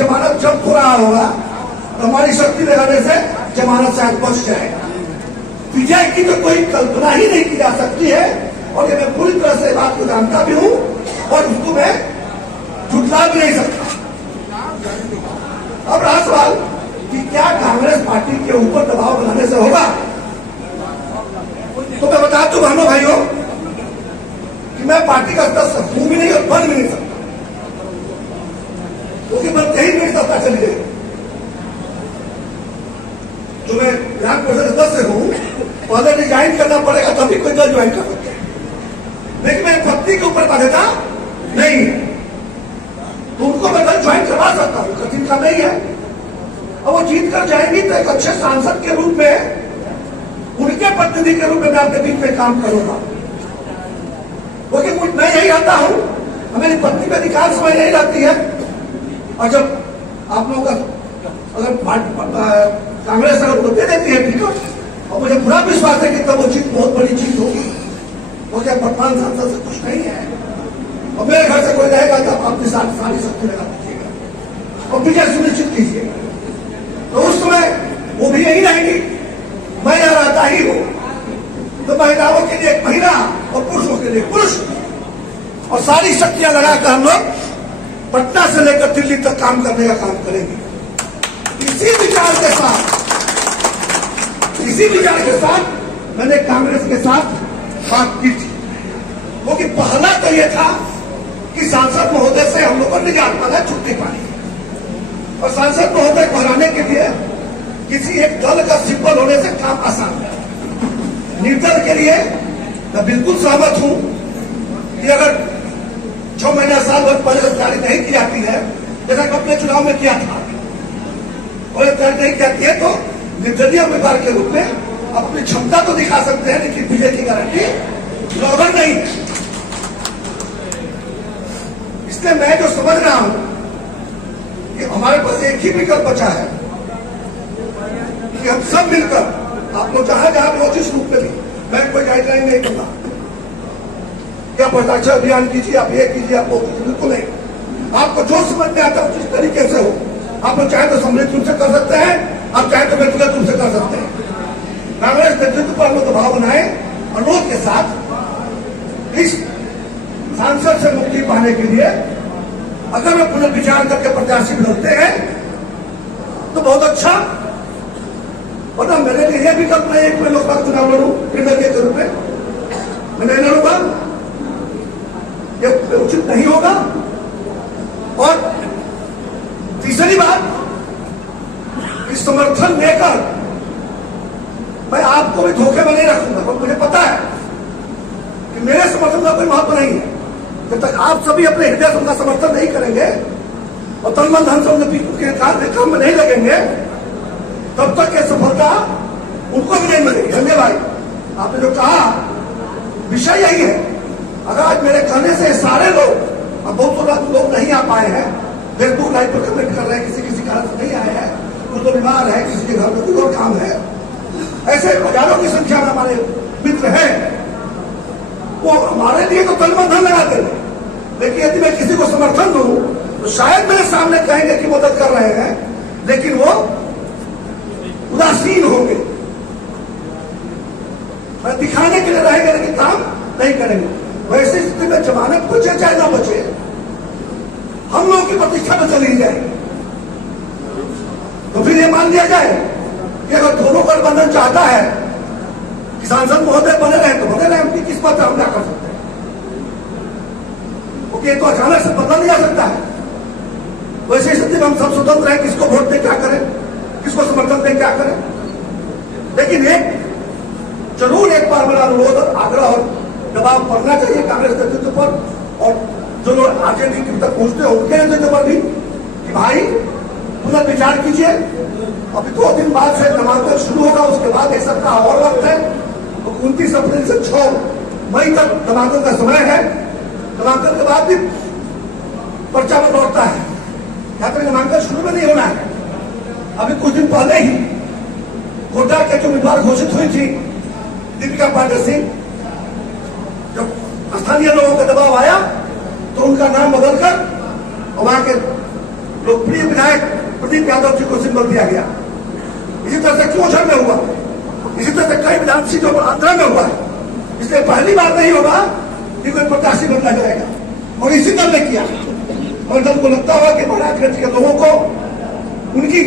जमानत जब्त हो रहा होगा तो हमारी शक्ति लगाने से जमानत शायद बच जाएगा। विजय की तो कोई कल्पना ही नहीं की जा सकती है और ये मैं पूरी तरह से बात को जानता भी हूं और उसको मैं झुठला भी नहीं सकता। अब रहा सवाल कि क्या कांग्रेस पार्टी के ऊपर दबाव बनाने से होगा, तो मैं बता दूं बहनों भाइयों कि मैं पार्टी का सदस्य हूं भी नहीं और बन भी नहीं सकता, क्योंकि बनते ही मेरी सत्ता चली गई। जो मैं विधान परिषद सदस्य हूं, पहले रिजाइन करना पड़ेगा तभी कोई दल ज्वाइन कर सकते हैं, लेकिन मेरी पत्नी के ऊपर बाध्यता नहीं है, तो उनको मैं दल ज्वाइन करवा सकता हूं, कठिन काम नहीं है। और वो जीत कर जाएंगी तो एक अच्छे सांसद के रूप में, उनके प्रतिनिधि के रूप में मैं आपके बीच में काम करूंगा, क्योंकि मैं यही रहता हूं, मेरी पत्नी में अधिकांश समय यही रहती है। और जब आप लोगों का अगर कांग्रेस अगर दे देती है टिकट और मुझे पूरा विश्वास है कि तब वो जीत बहुत बड़ी जीत होगी, वो क्या वर्तमान सांसद से कुछ नहीं है और मेरे घर से कोई रहेगा तो आप अपनी सारी शक्ति लगा दीजिएगा और विजय सुनिश्चित कीजिएगा। तो उस समय वो भी यही रहेंगी, मैं यहां रहता ही हूं, तो महिलाओं के लिए एक महिला और पुरुषों के लिए पुरुष, और सारी शक्तियां लगाकर हम लोग पटना से लेकर दिल्ली तक काम करने का काम करेंगे। इसी विचार के साथ मैंने कांग्रेस के साथ बात की थी, क्योंकि पहला तो यह था कि सांसद महोदय से हम लोग को निजात पाना, छुट्टी पानी, और सांसद महोदय को हराने के लिए किसी एक दल का सिंबल होने से काम आसान है। निर्दल के लिए मैं बिल्कुल सहमत हूं कि अगर 6 महीना साल भर पहले जारी नहीं की जाती है, जैसा कि अपने चुनाव में किया था, और जारी नहीं किया है तो निर्दलीय उम्मीदवार के रूप में अपनी क्षमता तो दिखा सकते हैं, लेकिन विजय की गारंटी बराबर नहीं है। इसलिए मैं जो समझ रहा हूं कि हमारे पास एक ही विकल्प बचा है कि हम सब मिलकर, आप लोग जहां जहां भी हो, जिस रूप में भी, मैं कोई गाइडलाइन नहीं दूंगा कि आप हस्ताक्षर अभियान कीजिए, आप ये कीजिए, आप वो कीजिए, बिल्कुल नहीं। आपको जो समझ में आता है जिस तरीके से हो, आप लोग चाहे तो सम्मिलित रूप से कर सकते हैं, आप चाहे तो व्यक्तिगत रूप से कर सकते हैं। कांग्रेस नेतृत्व पर हम लोग दबाव बनाए, अनुरोध के साथ इस सांसद से मुक्ति पाने के लिए अगर वे पुनर्विचार करके प्रत्याशी बदलते हैं तो बहुत अच्छा, वरना मेरे लिए यह विकल्प नहीं है कि मैं लोकसभा चुनाव लड़ूं निर्दलीय के रूप में, मैं नहीं लड़ूंगा, यह उचित नहीं होगा। और तीसरी बात, इस समर्थन लेकर मैं आपको भी धोखे में नहीं रखूंगा, क्योंकि मुझे पता है कि मेरे समर्थन का कोई महत्व नहीं है। जब तक आप सभी अपने हृदय से उनका समर्थन नहीं करेंगे और तन मन धन से उनके काम में नहीं लगेंगे, तब तक ये सफलता उनको भी नहीं मिलेगी। संजय भाई, आपने जो कहा विषय यही है। अगर आज मेरे कहने से सारे लोग, अब बहुत लोग नहीं आ पाए हैं, फेसबुक लाइव पर कमेंट कर रहे हैं, किसी कारण से नहीं आए हैं, कुछ तो बीमार है, किसी के घर में कोई और काम है, ऐसे हजारों की संख्या में हमारे मित्र हैं, वो हमारे लिए तो तन मन धन लगाते हैं, लेकिन यदि मैं किसी को समर्थन दूं तो शायद मेरे सामने कहेंगे कि मदद कर रहे हैं, लेकिन वो उदासीन होंगे, मैं दिखाने के लिए रहेंगे लेकिन काम नहीं करेंगे। वैसी स्थिति में जमानत बचे चाहे ना बचे, हम लोगों की प्रतिष्ठा तो चली जाएगी। तो फिर ये मान लिया जाए कि अगर दोनों गठबंधन चाहता है कि सांसद महोदय बने रहे तो बने रहे, उनकी किस्मत है, हम क्या कर सकते हैं, क्योंकि तो अचानक से बदला नहीं जा सकता है। वैसे स्थिति में हम सब स्वतंत्र हैं, किसको वोट दें क्या करें, किसको समर्थन दें क्या करें। लेकिन एक जरूर एक बार मेरा अनुरोध और आग्रह और दबाव पड़ना चाहिए कांग्रेस नेतृत्व पर, और जो लोग आरजेडी तक पहुंचते हैं उनके नेतृत्व पर भी, कि भाई पुनर्विचार कीजिए। अभी 2 दिन बाद से नामांकन शुरू होगा, उसके बाद 1 सप्ताह और वक्त है, तो 29 अप्रैल से 6 मई तक नामांकन का समय है। नामांकन के बाद भी पर्चा में लौटता है, यहाँ तक नामांकन शुरू में नहीं होना है। अभी कुछ दिन पहले ही गोड्डा के जो उम्मीदवार घोषित हुई थी दीपिका पांडे सिंह, जब स्थानीय लोगों का दबाव आया तो उनका नाम बदलकर वहां के लोकप्रिय विधायक प्रदीप यादव जी को सिंबल दिया गया। इसी तरह से क्योंझर में हुआ, इसी तरह से कई विधान सीटों पर आंध्र में हुआ है। इसलिए पहली बार नहीं होगा कि कोई प्रत्याशी बदला जाएगा। और इसी दल ने किया, और दल को लगता होगा कि महाराजगंज के लोगों को उनकी